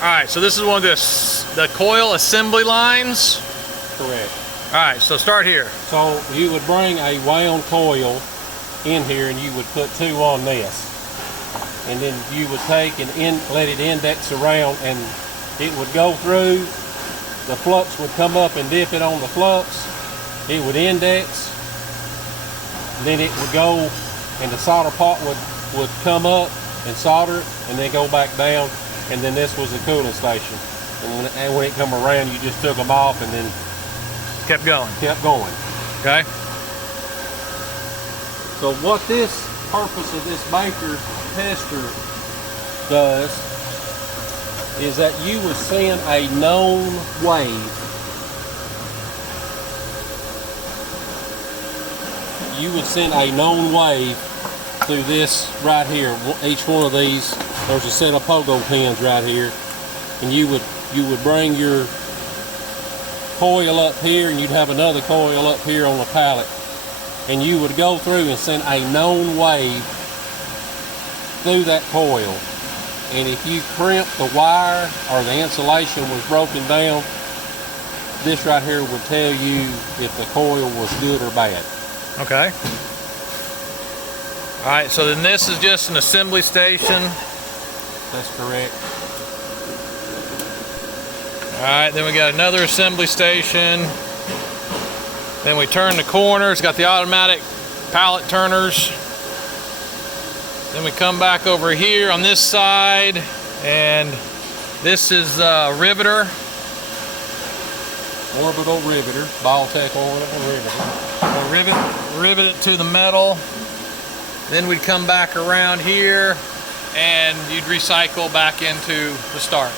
Alright, so this is one of the coil assembly lines. Correct. Alright, so start here. So you would bring a wound coil in here and you would put 2 on this. And then you would take and let it index around, and it would go through. The flux would come up and dip it on the flux. It would index. Then it would go, and the solder pot would come up and solder it, and then go back down. And then this was the cooling station. And when it come around, you just took them off and then Kept going. kept going. Okay. So what this purpose of this Baker tester does is that you would send a known wave. You would send a known wave through this right here. Each one of these, there's a set of pogo pins right here, and you would bring your coil up here, and you'd have another coil up here on the pallet, and you would go through and send a known wave through that coil. And if you crimped the wire or the insulation was broken down, this right here would tell you if the coil was good or bad. Okay. Alright, so then this is just an assembly station. That's correct. Alright, then we got another assembly station. Then we turn the corners, got the automatic pallet turners. Then we come back over here on this side, and this is riveter. Orbital riveter, Baltec orbital riveter. We'll rivet it to the metal. Then we'd come back around here, and you'd recycle back into the starch.